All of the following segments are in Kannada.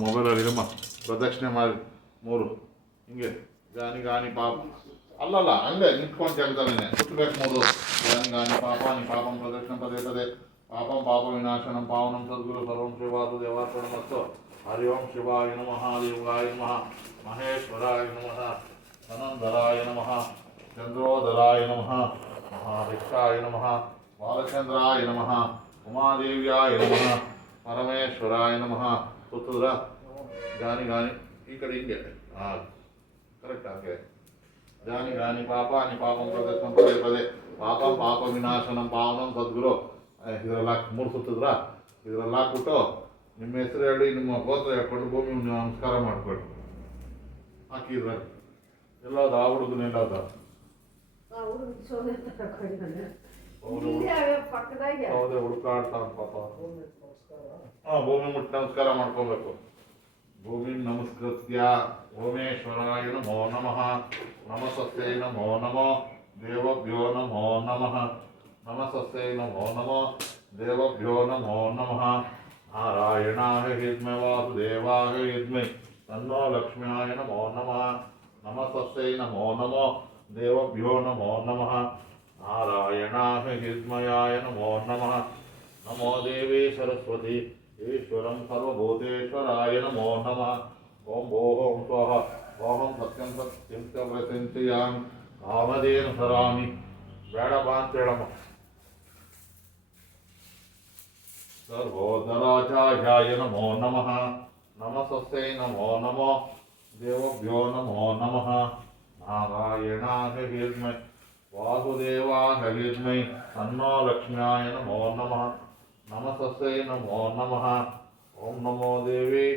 ಮೊಬೈಲಲ್ಲಿ ಇರಮ್ಮ ಪ್ರದಕ್ಷಿಣೆ ಮಾಡಿ 3 ಹಿಂಗೆ ಗಾನಿ ಗಾನಿ ಪಾಪ ಅಲ್ಲಲ್ಲ ಹಂಗೆ ನಿಂತ್ಕೊಂಡು ಜಾಗದಲ್ಲೇ ಸುತ್ತಬೇಕು 3 ಗಾನಿ ಗಾನಿ ಪಾಪಾನಿ ಪಾಪಂ ಪ್ರದಕ್ಷಿಣೆ ಪದೇ ಪದೇ ಪಾಪಂ ಪಾಪ ವಿನಾಶನಂ ಪಾವನಂ ಸದ್ಗುರು ಸರ್ವಂ ಶ್ರೀವಾಸು ದೇವಾರ್ಪಣಮಸ್ತು ಹರಿ ಓಂ ಶಿವಾಯ ನಮಃ ದೇವಾಯ ನಮಃ ಮಹೇಶ್ವರಾಯ ನಮಃ ಸನಂದರಾಯ ನಮಃ ಚಂದ್ರೋದರಾಯ ನಮಃ ಮಹಾರಿಕ್ಷಾಯ ನಮಃ ಬಾಲಚಂದ್ರಾಯ ನಮಃ ಉಮಾದೇವ್ಯಾಯ ನಮಃ ಪರಮೇಶ್ವರಾಯ ನಮಃ ಸುತ್ತುದ್ರ ಗಾನಿ ಗಾನಿ ಈ ಕಡೆ ಹಿಂಗೆ ಕರೆಕ್ಟ್ ಹಾಗೆ ಗಾನಿ ಗಾನಿ ಪಾಪಾನಿ ಪಾಪಂ ಪ್ರದಕ್ಷಿಣಂ ಪದೇ ಪದೇ ಪಾಪಂ ಪಾಪ ವಿನಾಶನಂ ಪಾವನಂ ಸದ್ಗುರು ಇದರಲ್ಲಿ 3 ಸುತ್ತಿದ್ರ ಇದರಲ್ಲಿ ಹಾಕ್ಬಿಟ್ಟು ನಿಮ್ಮ ಹೆಸರು ಹೇಳಿ ನಿಮ್ಮ ಗೋತ್ರ ಹೇಳ್ಕೊಂಡು ಭೂಮಿ ನಮಸ್ಕಾರ ಮಾಡ್ಕೊಳ್ಳಿ ಹಾಕಿದ್ರೆ ಎಲ್ಲದ ಆ ಹುಡುಗನ ಎಲ್ಲದ ಹೌದೇ ಹುಡುಕಾಡ್ತಾನ ಪಾಪ ಭೂಮಿ ಮುಟ್ಟಿ ನಮಸ್ಕಾರ ಮಾಡ್ಕೋಬೇಕು ಭೂಮಿ ನಮಸ್ಕೃತ್ಯ ಓಮೇಶ್ವರಾಯ ನಮೋ ನಮಃ ನಮಸ್ತೆ ನಮೋ ನಮೋ ದೇವಭ್ಯೋ ನಮೋ ನಮಃ ನಮಸ್ತೆ ನಮೋ ನಮೋ ದೇವಭ್ಯೋ ನಮೋ ನಮಃ ನಾರಾಯಣಾಯ ವಿದ್ಮೇ ವಾಸುದೇವಾಯ ವಿದ್ಮೇ ತನ್ನೋ ಲಕ್ಷ್ಮ್ಯಾಯ ನಮೋ ನಮಃ ನಮಸ್ತೆ ನಮೋ ನಮೋ ದೇವಭ್ಯೋ ನಮೋ ನಮಃ ನಾರಾಯಣಾಯ ವಿದ್ಮಯಾಯ ನಮೋ ನಮಃ ನಮೋ ದೇವಿ ಸರಸ್ವತಿ ಈಶ್ವರಂ ಸರ್ವಭೂತೇಶ್ವರಾಯ ನಮೋ ನಮಃ ಓಂ ಓಂ ಸ್ವಹ ಓಂ ಸತ್ಯಂ ಸತ್ಯಂ ಪ್ರತಿಂಚಯಾಮಿ ಕಾಮಧೇನು ಸರಾಮಿ ಬೇಡ ಬಾ ಅಂತ ಹೇಳಮ್ಮ ಸರ್ವೋದರಾಚಾರ್ಯಾಯ ನಮೋ ನಮಃ ನಮಸ್ತೆ ನಮೋ ನಮೋ ದೇವಭ್ಯೋ ನಮೋ ನಮಃ ನಾರಾಯಣಾಯ ವಿದ್ಮೇ ವಾಸುದೇವಾಯ ವಿದ್ಮೇ ತನ್ನೋ ಲಕ್ಷ್ಮ್ಯಾಯ ನಮೋ ನಮಃ ನಮಸ್ತೆ ನಮೋ ನಮಃ ಓಂ ನಮೋ ದೇವಿ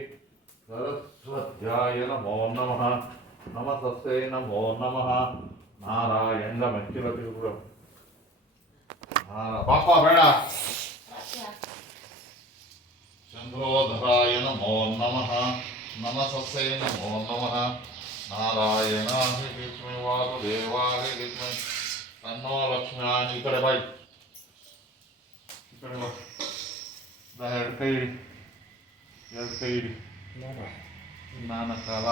ಸರಸ್ವತ್ಯಾಯ ನಮೋ ನಮಃ ನಮಸ್ತೆ ನಮೋ ನಮಃ ನಾರಾಯಣ ಮೆಚ್ಚಿಲ ಪಾಪ ಬೇಡ ಚಂದ್ರೋಧರಾಯ ನಮೋ ನಮಃ ನಮಸ್ತೆ ನಮೋ ನಮಃ ನಾರಾಯಣ ವಿಷ್ಣು ವಾಸುದೇವಾಯ ವಿಷ್ಣು ತನ್ನೋ ಲಕ್ಷ್ಮ್ಯಾಯ ಈ ಕಡೆ ಬಾಯ್ ಈ ಕಡೆ ಬಾ ಎರಡು ಕೈ ಇಡಿ ನಾನಕ್ಕಲ್ಲ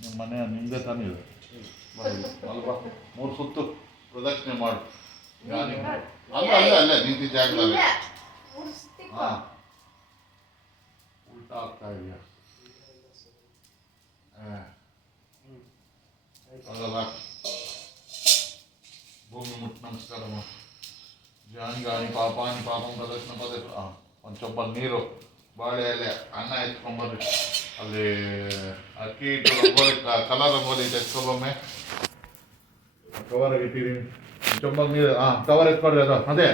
ನಿಮ್ಮ ಮನೆ ನಿಮ್ಮದೇ ತಾನೇ ಇದೆ ಅಲ್ಪ 3 ಸುತ್ತು ಪ್ರದಕ್ಷಿಣೆ ಮಾಡು ಅಲ್ಲ ಅಲ್ಲ ಅಲ್ಲ ನಿಂತಿದ್ದ ಜಾಗದಲ್ಲಿ ಹಾಂ ಉಲ್ಟಾ ಆಗ್ತಾ ಇದೆಯಾ ಅದಲ್ಲ ಭೂಮಿ ಮುಟ್ಟು ನಮಸ್ಕಾರ ಮಾಡಿ ಜಾನಿ ಗಾನಿ ಪಾಪಾನಿ ಪಾಪಂ ಪ್ರದಕ್ಷಿಣ ಪದೇ ಒಂದು ಚೊಂಬಲ್ ನೀರು ಬಾಳೆ ಎಲೆ ಅನ್ನ ಎತ್ಕೊಂಬರ್ರಿ ಅಲ್ಲಿ ಅಕ್ಕಿ ಇಟ್ಟು ರಂಗೋಲಿ ಕಲರ್ ರಂಗೋಲಿ ಇದೆ ಎತ್ಕೊಬೊಮ್ಮೆ ಕವರ್ಗೆ ಇಟ್ಟಿರಿ ಚೊಂಬಲ್ ನೀರು ಕವರ್ ಎತ್ಕೊಡ್ರಿ ಅದು ಅದೇ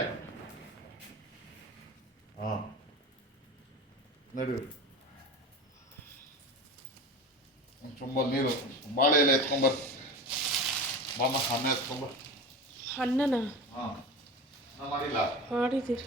ನಡಿ ಒಂದು ಚೊಂಬಲ್ ನೀರು ಬಾಳೆ ಎಲೆ ಎತ್ಕೊಂಬರ್ರಿ ಬಾಮ ಅನ್ನ ಎತ್ಕೊಂಬರ್ರಿ ಅನ್ನನ ಮಾಡಿಲ್ಲ ಮಾಡಿದ್ದೀರಿ